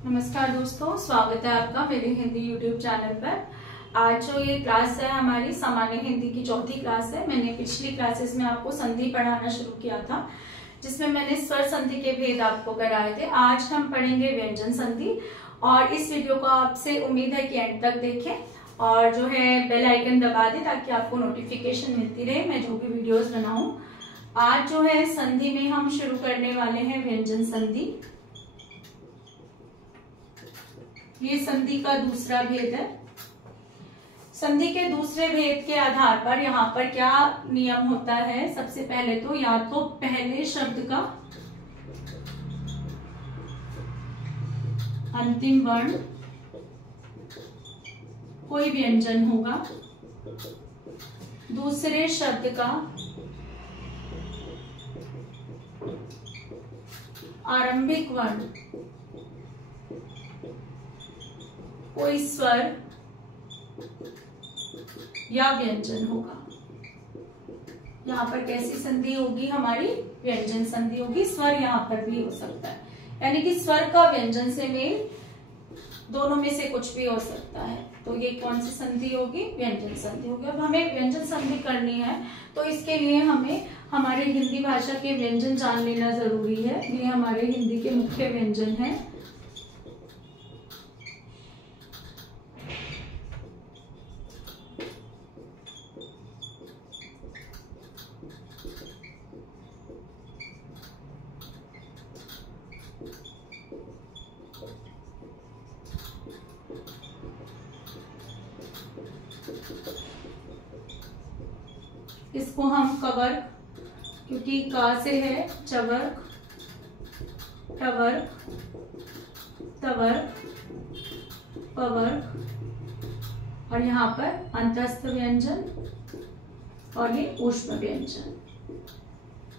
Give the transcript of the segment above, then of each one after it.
नमस्कार दोस्तों, स्वागत है आपका मेरे हिंदी यूट्यूब चैनल पर। आज जो ये क्लास है हमारी सामान्य हिंदी की चौथी क्लास है। मैंने पिछली क्लासेस में आपको संधि पढ़ाना शुरू किया था, जिसमें मैंने स्वर संधि के भेद आपको कराए थे। आज हम पढ़ेंगे व्यंजन संधि और इस वीडियो को आपसे उम्मीद है कि एंड तक देखें और जो है बेल आइकन दबा दें ताकि आपको नोटिफिकेशन मिलती रहे मैं जो भी वीडियोस बनाऊं। आज जो है संधि में हम शुरू करने वाले हैं व्यंजन संधि। ये संधि का दूसरा भेद है। संधि के दूसरे भेद के आधार पर यहाँ पर क्या नियम होता है, सबसे पहले तो या तो पहले शब्द का अंतिम वर्ण कोई व्यंजन होगा, दूसरे शब्द का आरंभिक वर्ण कोई स्वर या व्यंजन होगा। यहाँ पर कैसी संधि होगी, हमारी व्यंजन संधि होगी। स्वर यहाँ पर भी हो सकता है, यानी कि स्वर का व्यंजन से मेल, दोनों में से कुछ भी हो सकता है। तो ये कौन सी संधि होगी, व्यंजन संधि होगी। अब हमें व्यंजन संधि करनी है तो इसके लिए हमें हमारे हिंदी भाषा के व्यंजन जान लेना जरूरी है। ये हमारे हिंदी के मुख्य व्यंजन हैं। इसको हम कवर्ग, क्योंकि का से है, चवर्ग, टवर्ग, तवर्ग, पवर्ग और यहाँ पर अंतस्थ व्यंजन और ये ऊष्म व्यंजन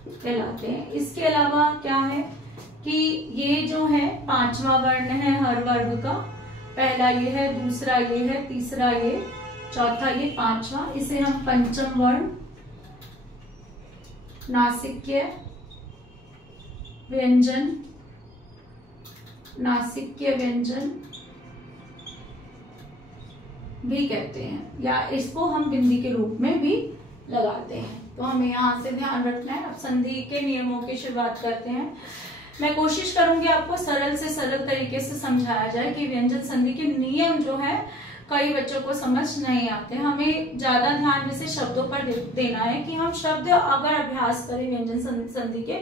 कहलाते हैं। इसके अलावा क्या है कि ये जो है पांचवा वर्ण है हर वर्ग का। पहला ये है, दूसरा ये है, तीसरा ये, चौथा ये, पांचवा। इसे हम पंचम वर्ण नासिक्य व्यंजन, नासिक्य व्यंजन भी कहते हैं, या इसको हम बिंदी के रूप में भी लगाते हैं। तो हमें यहाँ से ध्यान रखना है। अब संधि के नियमों की शुरुआत करते हैं। मैं कोशिश करूंगी आपको सरल से सरल तरीके से समझाया जाए कि व्यंजन संधि के नियम जो है कई बच्चों को समझ नहीं आते। हमें ज्यादा ध्यान जैसे शब्दों पर देना है कि हम शब्द अगर अभ्यास करें व्यंजन संधि के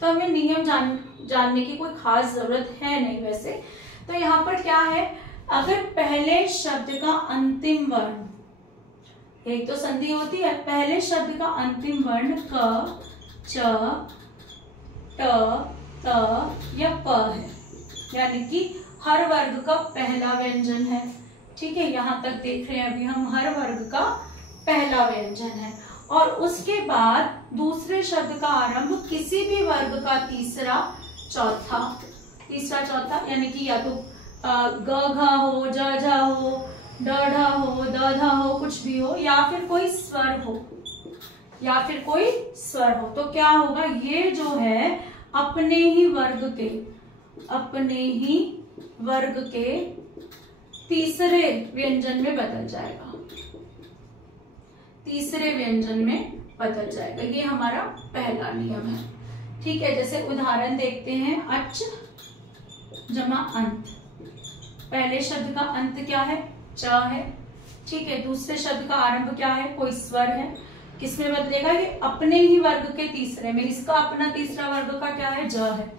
तो हमें नियम जानने की कोई खास जरूरत है नहीं। वैसे तो यहाँ पर क्या है, अगर पहले शब्द का अंतिम वर्ण, एक तो संधि होती है, पहले शब्द का अंतिम वर्ण क, च, ट, त या प है, यानी कि हर वर्ग का पहला व्यंजन है। ठीक है, यहां तक देख रहे हैं अभी हम, हर वर्ग का पहला व्यंजन है। और उसके बाद दूसरे शब्द का आरंभ किसी भी वर्ग का तीसरा चौथा, यानी कि या तो ग घ हो, ज झ हो, ड ढ हो, द ध हो, कुछ भी हो, या फिर कोई स्वर हो, तो क्या होगा, ये जो है अपने ही वर्ग के तीसरे व्यंजन में बदल जाएगा। ये हमारा पहला नियम है। ठीक है, जैसे उदाहरण देखते हैं, अच जमा अंत। पहले शब्द का अंत क्या है, च है। ठीक है, दूसरे शब्द का आरंभ क्या है, कोई स्वर है। किसमें बदलेगा, ये अपने ही वर्ग के तीसरे में। इसका अपना तीसरा वर्ग का क्या है, ज है।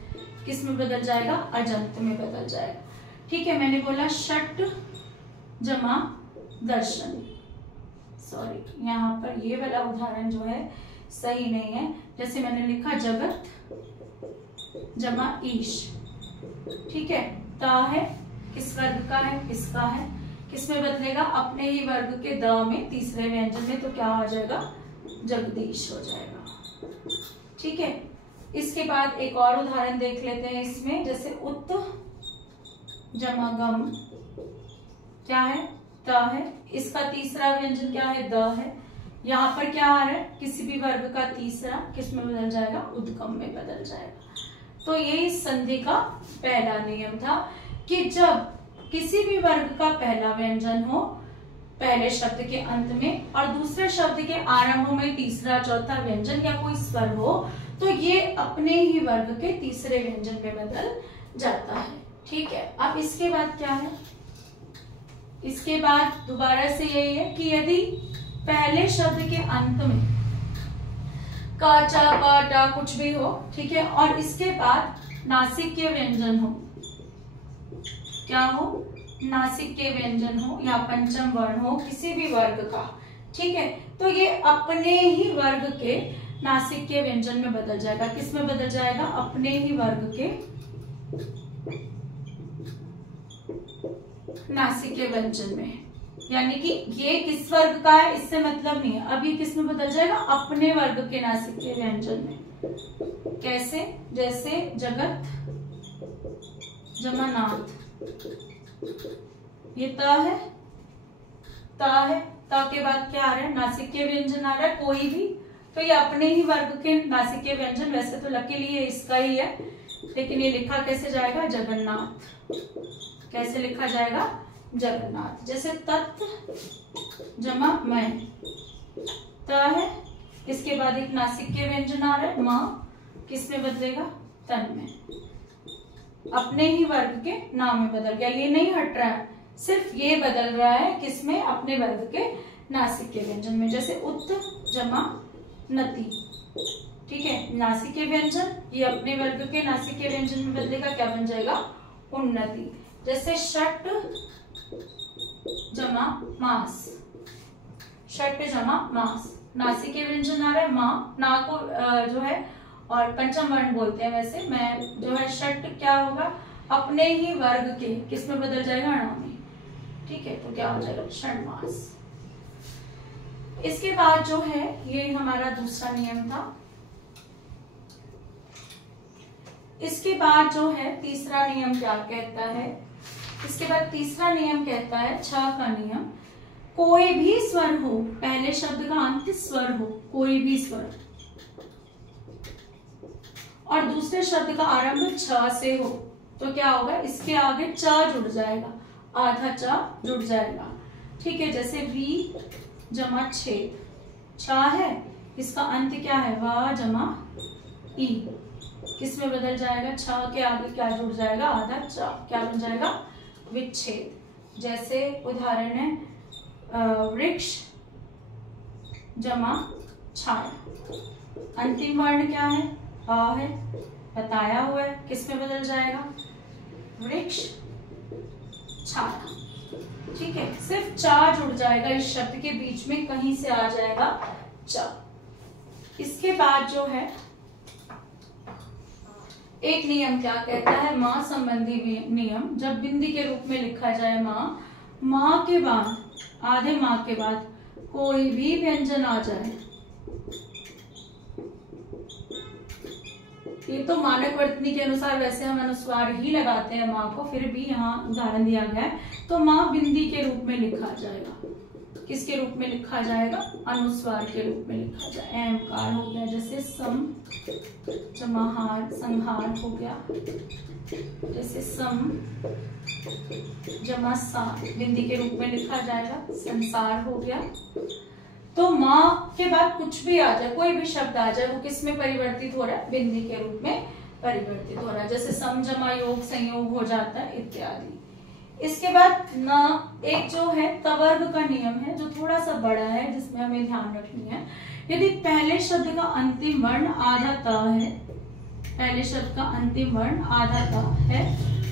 किसमें बदल जाएगा, अजंत में बदल जाएगा। ठीक है, मैंने बोला षट जमा दर्शन। सॉरी, यहाँ पर ये वाला उदाहरण जो है सही नहीं है। जैसे मैंने लिखा जगत जमा ईश। ठीक है, ता है, किस वर्ग का है, इसका है। किसमें बदलेगा, अपने ही वर्ग के द में, तीसरे व्यंजन में। तो क्या हो जाएगा, जगदीश हो जाएगा। ठीक है, इसके बाद एक और उदाहरण देख लेते हैं इसमें, जैसे उत जमा गम, क्या है, त है। इसका तीसरा व्यंजन क्या है, द है। यहाँ पर क्या आ रहा है, किसी भी वर्ग का तीसरा किस में बदल जाएगा, उद्गम में बदल जाएगा। तो ये इस संधि का पहला नियम था कि जब किसी भी वर्ग का पहला व्यंजन हो पहले शब्द के अंत में और दूसरे शब्द के आरंभ में तीसरा चौथा व्यंजन या कोई स्वर हो तो ये अपने ही वर्ग के तीसरे व्यंजन में बदल जाता है। ठीक है, अब इसके बाद क्या है, इसके बाद दोबारा से यही है कि यदि पहले शब्द के अंत में का चा पा टा कुछ भी हो, ठीक है, और इसके बाद नासिक के व्यंजन हो, क्या हो, नासिक के व्यंजन हो या पंचम वर्ण हो किसी भी वर्ग का, ठीक है, तो ये अपने ही वर्ग के नासिक के व्यंजन में बदल जाएगा। किस में बदल जाएगा, अपने ही वर्ग के नासिक के व्यंजन में। यानी कि ये किस वर्ग का है इससे मतलब नहीं है, अभी किस में बदल जाएगा, अपने वर्ग के नासिक के व्यंजन में। कैसे, जैसे जगत जमा नाथ, ये ता है, ता है, ता के बाद क्या आ रहा है, नासिक के व्यंजन आ रहा है कोई भी, तो ये अपने ही वर्ग के नासिक के व्यंजन, वैसे तो लकीली ये इसका ही है लेकिन ये लिखा कैसे जाएगा, जगन्नाथ। कैसे लिखा जाएगा, जगन्नाथ। जैसे तत् जमा मैं, त है, इसके बाद एक नासिक के व्यंजन आ रहा है, माँ, किस में बदलेगा, तन में, अपने ही वर्ग के नाम में बदल गया। ये नहीं हट रहा है, सिर्फ ये बदल रहा है किसमें, अपने वर्ग के नासिक के व्यंजन में। जैसे उत जमा नति, ठीक है, नासिक के व्यंजन, ये अपने वर्ग के नासिक के व्यंजन में बदलेगा, क्या बन जाएगा, उन्नति। जैसे षट जमा मास, षट जमा मास, नासिक के व्यंजन आ रहा है माँ, ना को जो है और पंचम वर्ण बोलते हैं वैसे, मैं जो है षट क्या होगा, अपने ही वर्ग के किस में बदल जाएगा, ण में, ठीक है, तो क्या हो जाएगा, षण्मास। इसके बाद जो है ये हमारा दूसरा नियम था। इसके बाद जो है तीसरा नियम क्या कहता है, इसके बाद तीसरा नियम कहता है, छ का नियम, कोई भी स्वर हो, पहले शब्द का अंत स्वर हो, कोई भी स्वर, और दूसरे शब्द का आरंभ छ से हो, तो क्या होगा, इसके आगे च जुड़ जाएगा, आधा च जुड़ जाएगा, ठीक है। जैसे वी जमा छेद, छ है, इसका अंत क्या है, वा जमा ई, किस में बदल जाएगा, छ के आगे क्या जुड़ जाएगा, आधा च, क्या बन जाएगा, विच्छेद। जैसे उदाहरण है वृक्ष जमा छाया, अंतिम वर्ण क्या है, अ है, बताया हुआ है, किस में बदल जाएगा, वृक्ष छाया, ठीक है, सिर्फ चा जुड़ जाएगा, इस शब्द के बीच में कहीं से आ जाएगा चा। इसके बाद जो है एक नियम क्या कहता है, माँ संबंधी नियम, जब बिंदी के रूप में लिखा जाए माँ, माँ के बाद, आधे माँ के बाद कोई भी व्यंजन आ जाए, ये तो मानक वर्तनी के अनुसार वैसे हम अनुस्वार ही लगाते हैं माँ को, फिर भी यहाँ उदाहरण दिया गया है, तो माँ बिंदी के रूप में लिखा जाएगा, किसके रूप में लिखा जाएगा, अनुस्वार के रूप में लिखा जाए, एमकार हो गया, जैसे सम जमाहार, संहार हो गया, जैसे सम जमा सार, बिंदी के रूप में लिखा जाएगा, संसार हो गया। तो माँ के बाद कुछ भी आ जाए, कोई भी शब्द आ जाए, वो किस में परिवर्तित हो रहा है, बिंदी के रूप में परिवर्तित हो रहा है, जैसे सम जमा योग संयोग हो जाता है इत्यादि। इसके बाद न एक जो है तवर्ग का नियम है, जो थोड़ा सा बड़ा है, जिसमें हमें ध्यान रखनी है। यदि पहले शब्द का अंतिम वर्ण आधा त है, पहले शब्द का अंतिम वर्ण आधा त है,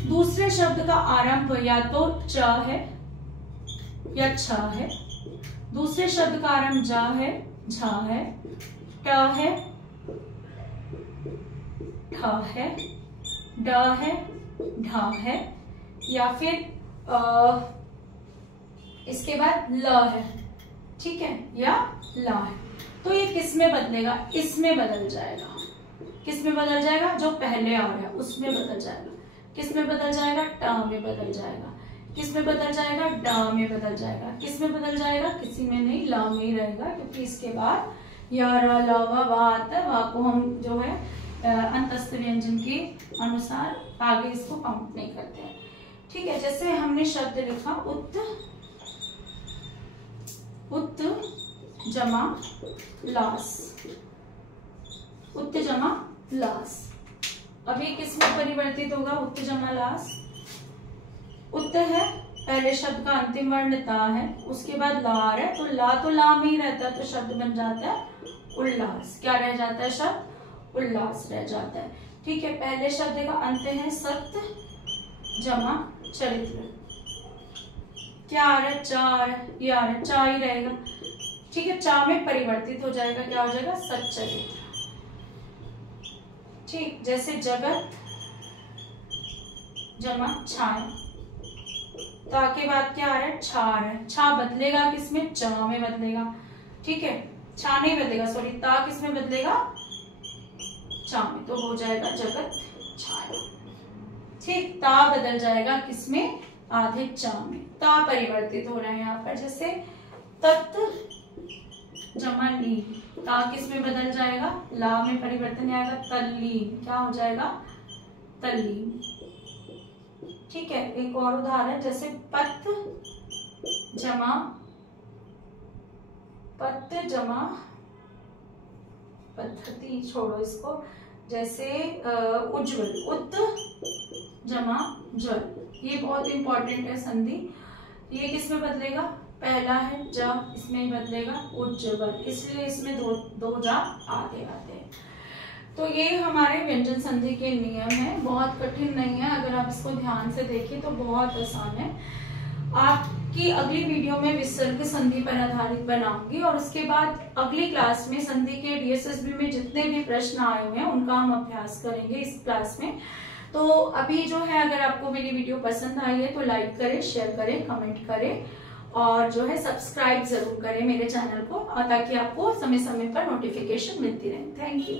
दूसरे शब्द का आरंभ या तो च है या छ है, दूसरे शब्द का आरंभ जा है, झा है, ट है, ठ है, ड है, ढ है, या फिर इसके बाद ल है, ठीक है, या ला है, तो ये किस में बदलेगा, इसमें बदल जाएगा, किस में बदल जाएगा, जो पहले आ रहा है उसमें बदल जाएगा, किस में बदल जाएगा, ट में बदल जाएगा, किस में बदल जाएगा, ड में बदल जाएगा, किस में बदल जाएगा, किसी में नहीं, ला में ही रहेगा, क्योंकि इसके बाद या र ल व आता है, वा को हम जो है अंतस्थ व्यंजन के अनुसार आगे इसको काउंट नहीं करते हैं। ठीक है, जैसे हमने शब्द लिखा उत जमा लास, उत जमा लास। अब ये किसमें परिवर्तित होगा? उत जमा लास। उत है, पहले शब्द का अंतिम वर्ण ता है, उसके बाद लार है, तो ला में ही रहता है, तो शब्द बन जाता है उल्लास। क्या रह जाता है? शब्द उल्लास रह जाता है। ठीक है, पहले शब्द का अंत है सत्य जमा चरित्र। क्या आ रहा है? चा आ रहा है, ये आ रहा है, चा ही रहेगा। ठीक है, चा में परिवर्तित हो जाएगा, क्या हो जाएगा? सच्चरित्र। ठीक, जैसे जगत जमा छाया, ता के बाद क्या आ रहा है? छा आ रहा है। छा बदलेगा किसमें? चा में बदलेगा। ठीक है, छा नहीं बदलेगा, सॉरी, ता किसमें बदलेगा? चा में, तो हो जाएगा जगत छाया। ठीक, ता बदल जाएगा किसमें? आधे चा में। ता परिवर्तित हो रहा है यहाँ पर, जैसे तत् जमा ली, ता किसमें बदल जाएगा? ला में परिवर्तन आएगा, तल्लीन। क्या हो जाएगा? तल्लीन। ठीक है, एक और उदाहरण, जैसे पत्त जमा पद्धति, छोड़ो इसको, जैसे उज्ज्वल, उत जमा जल, ये बहुत इंपॉर्टेंट है संधि। ये किसमें बदलेगा? पहला है जा, इसमें ही बदलेगा उज्ज्वल, इसलिए इसमें दो जा आते आते हैं। तो ये हमारे व्यंजन संधि के नियम है, बहुत कठिन नहीं है, अगर आप इसको ध्यान से देखें तो बहुत आसान है। आपकी अगली वीडियो में विसर्ग संधि पर आधारित बनाऊंगी, और उसके बाद अगली क्लास में संधि के डीएसएसबी में जितने भी प्रश्न आए हुए हैं उनका हम अभ्यास करेंगे इस क्लास में। तो अभी जो है, अगर आपको मेरी वीडियो पसंद आई है तो लाइक करें, शेयर करें, कमेंट करें, और जो है सब्सक्राइब जरूर करें मेरे चैनल को, ताकि आपको समय समय पर नोटिफिकेशन मिलती रहे। Thank you.